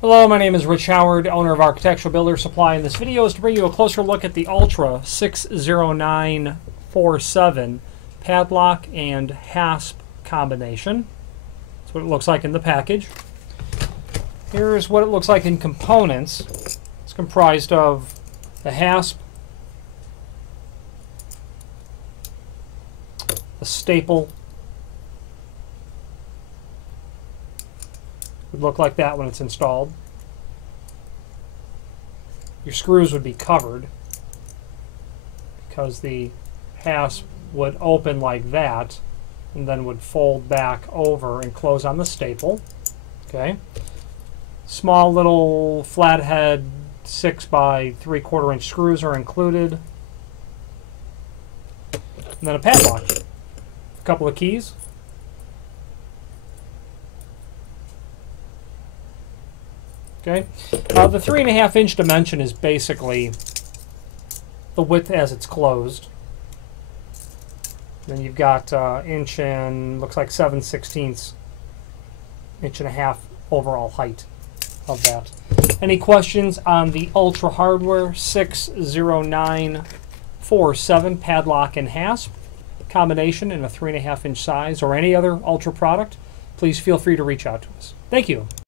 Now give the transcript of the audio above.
Hello, my name is Rich Howard, owner of Architectural Builder Supply, and this video is to bring you a closer look at the Ultra 60947 padlock and hasp combination. That's what it looks like in the package. Here's what it looks like in components. It's comprised of the hasp, the staple. Would look like that when it's installed. Your screws would be covered because the hasp would open like that and then would fold back over and close on the staple. Okay. Small little flathead 6 by 3/4 inch screws are included. And then a padlock. A couple of keys. Okay. The 3.5 inch dimension is basically the width as it's closed. Then you've got inch and looks like 7/16, inch and a half overall height of that. Any questions on the Ultra Hardware 60947 padlock and hasp combination in a 3.5 inch size, or any other Ultra product, please feel free to reach out to us. Thank you.